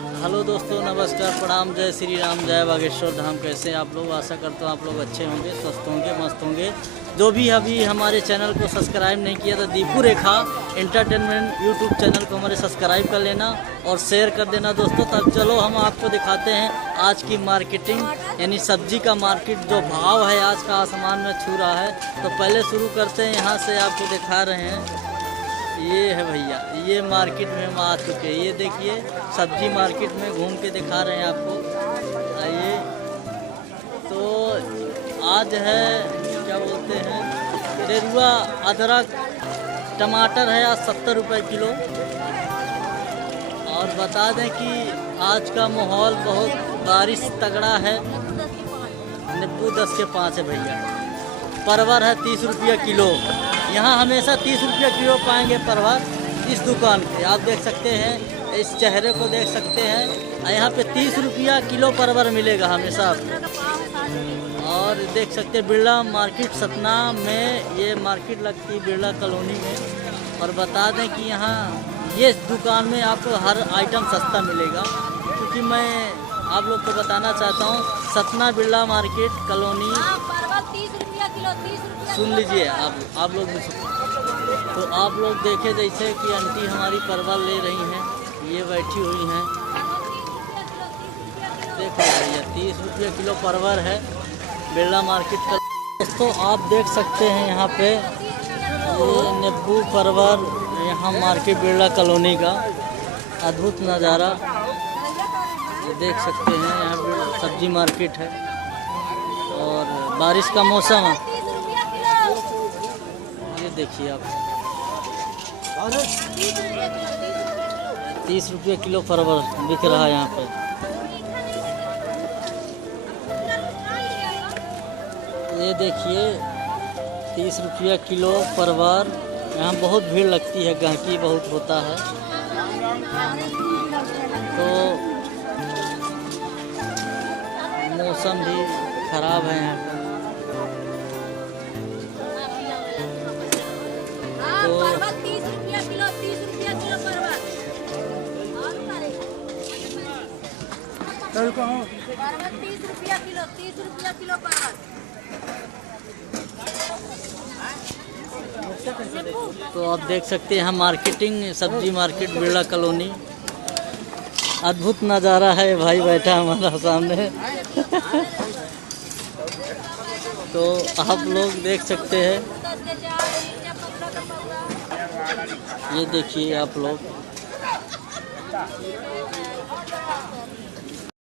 Hello दोस्तों, नमस्कार, प्रणाम, जय श्री राम, जय बागेश्वर धाम। कैसे हैं आप लोग? आशा करता हूँ आप लोग अच्छे होंगे, स्वस्थ होंगे, मस्त होंगे। जो भी अभी हमारे चैनल को सब्सक्राइब नहीं किया तो दीपू रेखा एंटरटेनमेंट यूट्यूब चैनल को हमारे सब्सक्राइब कर लेना और शेयर कर देना दोस्तों। तब चलो हम आपको दिखाते हैं आज की मार्केटिंग, यानी सब्जी का मार्केट। जो भाव है आज का आसमान में छू रहा है। तो पहले शुरू करते हैं, यहाँ से आपको दिखा रहे हैं। ये है भैया, ये मार्केट में हम आ चुके हैं। ये देखिए सब्जी मार्केट में घूम के दिखा रहे हैं आपको। आइए। तो आज है, क्या बोलते हैं, रेरुआ अदरक, टमाटर है आज 70 रुपये किलो। और बता दें कि आज का माहौल बहुत बारिश तगड़ा है। नींबू 10 के 5 है भैया। परवर है 30 रुपये किलो। यहाँ हमेशा 30 रुपये किलो पाएंगे परवर इस दुकान पे। आप देख सकते हैं, इस चेहरे को देख सकते हैं। यहाँ पे 30 रुपया किलो परवर मिलेगा हमेशा आपको। और देख सकते हैं बिरला मार्केट सतना में ये मार्केट लगती है, बिरला कॉलोनी में। और बता दें कि यहाँ ये दुकान में आपको हर आइटम सस्ता मिलेगा। क्योंकि मैं आप लोग को बताना चाहता हूँ, सतना बिरला मार्केट कॉलोनी, 30 रुपया किलो, 30 रुपया। सुन लीजिए आप लोग भी सुन। तो आप लोग देखे जैसे कि आंटी हमारी परवल ले रही हैं, ये बैठी हुई हैं। देखो भैया 30 रुपये किलो परवल है बिरला मार्केट का। दोस्तों आप देख सकते हैं यहाँ पे ये नींबू परवल, यहाँ मार्केट बिरला कॉलोनी का अद्भुत नज़ारा ये देख सकते हैं। यहाँ सब्जी मार्केट है और बारिश का मौसम है। ये देखिए आप 30 रुपये किलो परवल बिक रहा है यहाँ पे। ये देखिए 30 रुपया किलो परवल। यहाँ बहुत भीड़ लगती है, गाहकी बहुत होता है। तो मौसम भी खराब है यहाँ पे। तो 30 रुपया किलो, 30 रुपया किलो परवल। परवल 30 रुपया किलो, 30 रुपया किलो परवल। तो आप देख सकते हैं यहाँ मार्केटिंग, सब्जी मार्केट बिरला कॉलोनी। अद्भुत नज़ारा है, भाई बैठा हमारा सामने। तो आप लोग देख सकते हैं, ये देखिए आप लोग